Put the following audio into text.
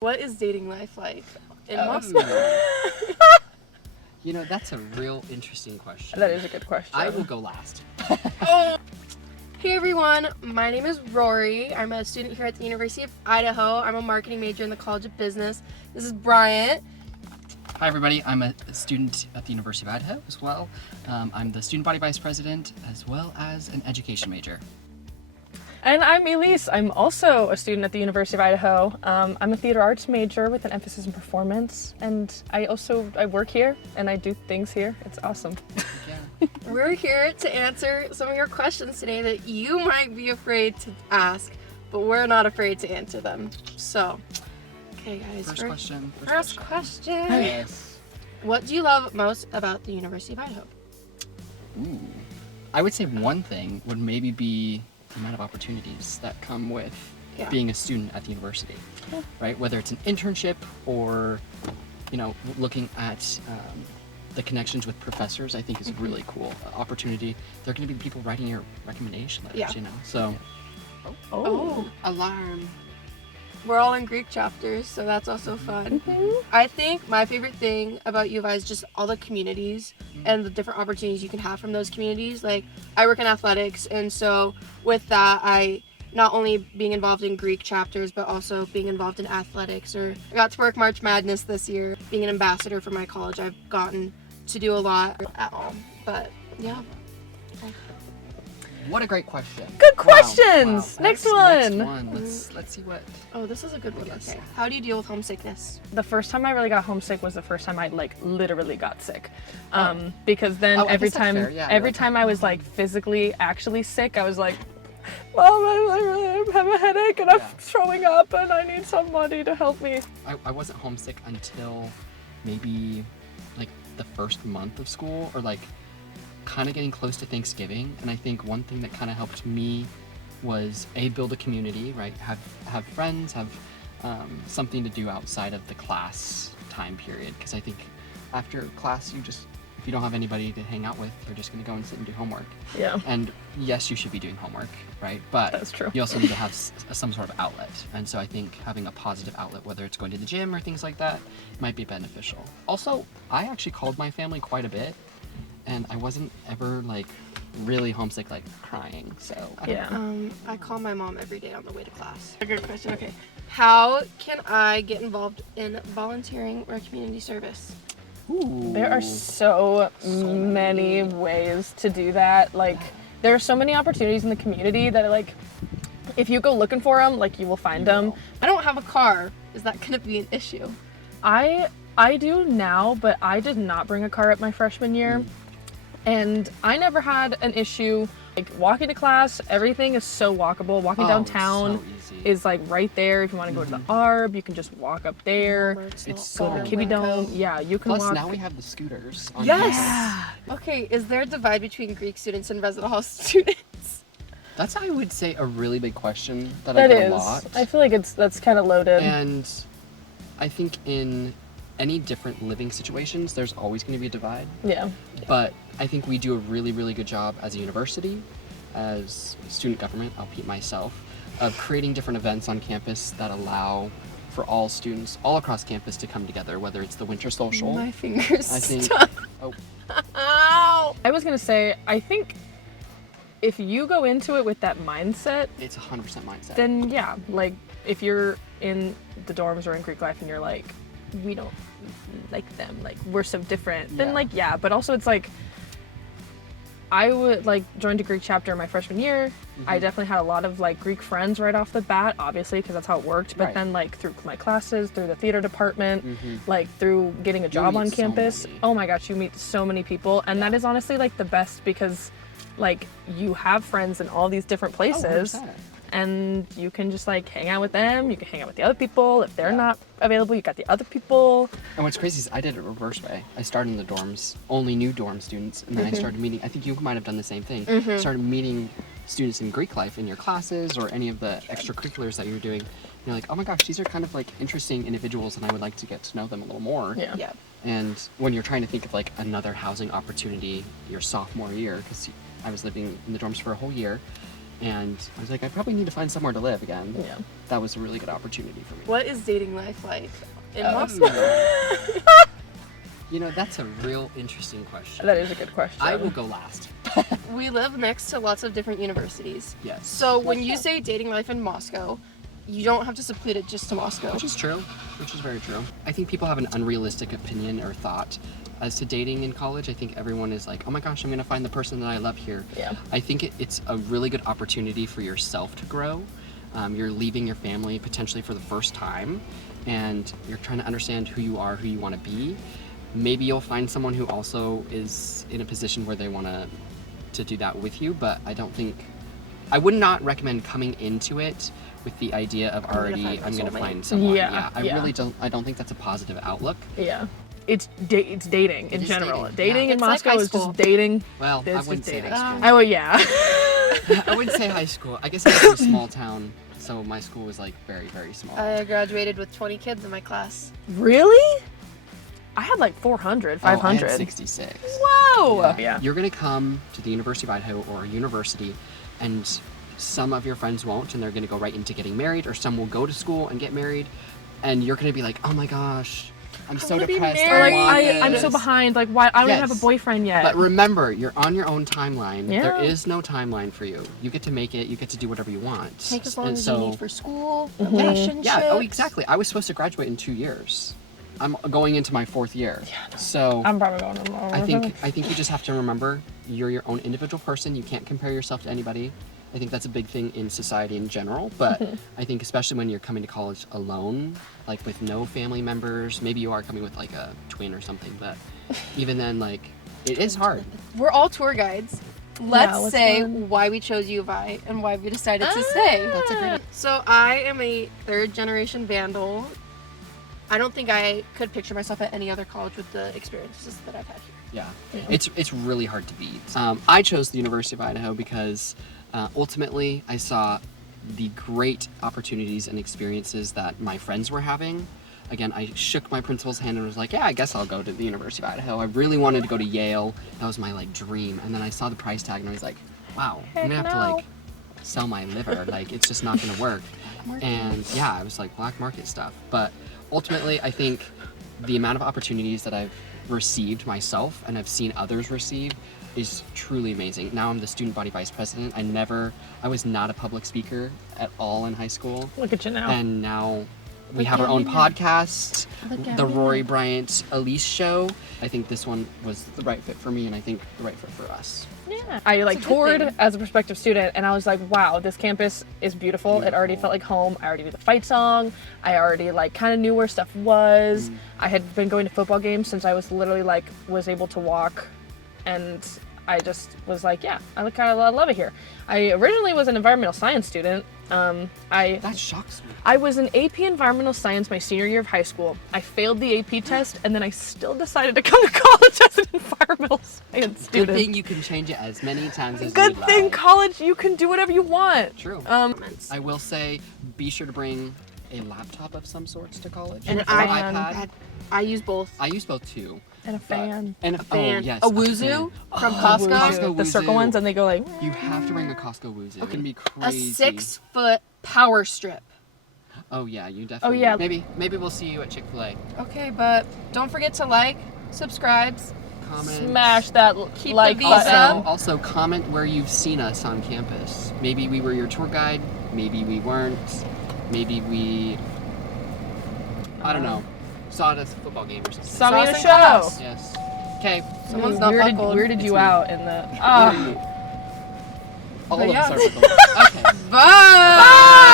What is dating life like in Moscow? You know, that's a real interesting question. That is a good question. I will go last. Oh. Hey everyone, my name is Rory. I'm a student here at the University of Idaho. I'm a marketing major in the College of Business. This is Bryant. Hi everybody, I'm a student at the University of Idaho as well. I'm the student body vice president as well as an education major. And I'm Elise. I'm also a student at the University of Idaho. I'm a theater arts major with an emphasis in performance, and I work here and I do things here. It's awesome. Yeah. We're here to answer some of your questions today that you might be afraid to ask, but we're not afraid to answer them. So, okay guys. First question. First question. Yes. What do you love most about the University of Idaho? Ooh. I would say one thing would maybe be the amount of opportunities that come with being a student at the university, right? Whether it's an internship or, you know, looking at the connections with professors, I think is really cool opportunity. There are going to be people writing your recommendation letters, you know, so. Oh, alarm. We're all in Greek chapters, so that's also fun. Mm-hmm. I think my favorite thing about U of I is just all the communities and the different opportunities you can have from those communities. Like, I work in athletics, and so with that, I not only being involved in Greek chapters, but also being involved in athletics. Or I got to work March Madness this year. Being an ambassador for my college, I've gotten to do a lot at all. But yeah. What a great question. Good questions. Wow. Next Next one. one. Let's see what. Oh, this is a good one. Okay. How do you deal with homesickness? The first time I really got homesick was the first time I literally got sick. Because then every time I was physically actually sick, I was like, Mom, I have a headache and I'm throwing up and I need somebody to help me. I wasn't homesick until maybe the first month of school, or kind of getting close to Thanksgiving. And I think one thing that kind of helped me was build a community, right? Have friends, have something to do outside of the class time period. Because I think after class, if you don't have anybody to hang out with, you're just going to go and sit and do homework. Yeah. And yes, you should be doing homework, right? But that's true. You also need to have some sort of outlet. And so I think having a positive outlet, whether it's going to the gym or things like that, might be beneficial. Also, I actually called my family quite a bit, and I wasn't ever really homesick, crying. So I call my mom every day on the way to class. A good question. Okay. How can I get involved in volunteering or community service? Ooh. There are so many ways to do that. There are so many opportunities in the community that if you go looking for them, you will find them. I don't have a car. Is that gonna be an issue? I do now, but I did not bring a car up my freshman year. And I never had an issue. Walking to class, everything is so walkable. Walking downtown is right there. If you want to go to the Arb, you can just walk up there. It's so go to Kiwi Dome. Yeah, you can Plus, walk. now we have the scooters on Yes! Okay, is there a divide between Greek students and resident hall students? That's, I would say, a really big question that I get a lot. I feel like that's kind of loaded. And I think in any different living situations, there's always going to be a divide. Yeah. But I think we do a really, really good job as a university, as student government, I'll repeat myself, of creating different events on campus that allow for all students all across campus to come together, whether it's the winter social. My fingers I think. stuck. Oh. Ow! I was going to say, I think if you go into it with that mindset, it's 100% mindset. Then yeah, if you're in the dorms or in Greek life and you're we don't like them, we're so different, then but also it's I would joined a Greek chapter in my freshman year. I definitely had a lot of Greek friends right off the bat, obviously, because that's how it worked. But then through my classes, through the theater department, through getting a job on campus, oh my gosh, you meet so many people, and that is honestly the best, because you have friends in all these different places. Oh, 100%. And you can just hang out with them. You can hang out with the other people. If they're not available, you got the other people. And what's crazy is I did it reverse way. I started in the dorms, only new dorm students, and then I started meeting, I think you might have done the same thing, started meeting students in Greek life in your classes or any of the extracurriculars that you were doing. And you're like, oh my gosh, these are kind of interesting individuals, and I would like to get to know them a little more. Yeah. And when you're trying to think of another housing opportunity your sophomore year, because I was living in the dorms for a whole year, And I was like, I probably need to find somewhere to live again. Yeah. That was a really good opportunity for me. What is dating life like in Um, Moscow? You know, that's a real interesting question. That is a good question. I will go last. We live next to lots of different universities. Yes. So when you say dating life in Moscow, you don't have to split it just to Moscow. Which is true. Which is very true. I think people have an unrealistic opinion or thought as to dating in college. I think everyone is like, oh my gosh, I'm going to find the person that I love here. Yeah. I think it's a really good opportunity for yourself to grow. You're leaving your family potentially for the first time, and you're trying to understand who you are, who you want to be. Maybe you'll find someone who also is in a position where they want to do that with you, but I would not recommend coming into it with the idea of I'm going to find someone. Yeah, I really don't. I don't think that's a positive outlook. Yeah. It's dating in It is general. dating. Dating Yeah. in It's like Moscow high is school. just dating. Well, I This wouldn't is say dating. high school. Oh yeah. I wouldn't say high school. I guess I was in a small town, so my school was like very, very small. I graduated with 20 kids in my class. Really? I had like 400, 500. I had 66. Whoa! Yeah. You're gonna come to the University of Idaho or a university, and some of your friends won't, and they're gonna go right into getting married, or some will go to school and get married, and you're gonna be like, oh my gosh, I'm so wanna be depressed. Or married. like, I'm this." so behind. Like, why? I don't even have a Yes. boyfriend yet. But remember, you're on your own timeline. Yeah. There is no timeline for you. You get to make it. You get to do whatever you want. Take as long And as so, you need for school, Mhm. relationships. yeah. Oh, exactly. I was supposed to graduate in 2 years. I'm going into my 4th year. So I'm probably going to. I think you just have to remember you're your own individual person. You can't compare yourself to anybody. I think that's a big thing in society in general, but I think especially when you're coming to college alone, like with no family members, maybe you are coming with like a twin or something, but even then, like, it is hard. We're all tour guides. Let's what's say fun? why we chose U of I and why we decided to stay. That's a great. So I am a 3rd generation Vandal. I don't think I could picture myself at any other college with the experiences that I've had here. Yeah, it's really hard to beat. I chose the University of Idaho because ultimately I saw the great opportunities and experiences that my friends were having. Again, I shook my principal's hand and was like, yeah, I guess I'll go to the University of Idaho. I really wanted to go to Yale. That was my like dream. And then I saw the price tag and I was like, wow, I'm gonna have to like sell my liver. Like, it's just not gonna work. And yeah, I was like black market stuff. But ultimately, I think the amount of opportunities that I've received myself and I've seen others receive is truly amazing. Now I'm the student body vice president. I was not a public speaker at all in high school. Look at you now. And now we Look have our at own me now. podcast, Look at the me Rory, now. Bryant, Elise show. I think this one was the right fit for me, and I think the right fit for us. Yeah. I like a good toured thing. as a prospective student, and I was like, wow, this campus is beautiful. It already felt like home. I already knew the fight song. I already like kind of knew where stuff was. I had been going to football games since I was literally like was able to walk, and I just was like, yeah, I kind of love it here. I originally was an environmental science student. That shocks me. I was in AP Environmental Science my senior year of high school. I failed the AP test, and then I still decided to come to college as an environmental science Good student. thing you can change it as many times as Good you thing like. college, you can do whatever you want. True. Comments. I will say, be sure to bring a laptop of some sorts to college. And or a iPad. fan. I use both. I use both too. And a fan. And Fan. Oh, yes, a fan. Woozu from Oh, Costco. Costco The circle Woozu. ones, and they go like. You have to bring a Costco Woozu. It can be A crazy. 6-foot power strip. Oh yeah, you definitely. yeah. Maybe we'll see you at Chick-fil-A. Okay, but don't forget to like, subscribe. Comment. Smash that Keep like the visa. button. Also comment where you've seen us on campus. Maybe we were your tour guide. Maybe we weren't. Maybe we. I don't know. Saw it at a football game or something. Saw me in a Sauce and show. class. Yes. Okay. Someone's not buckled. Weirded you me. out in the. All But of yeah. us are buckled. Okay. Bye.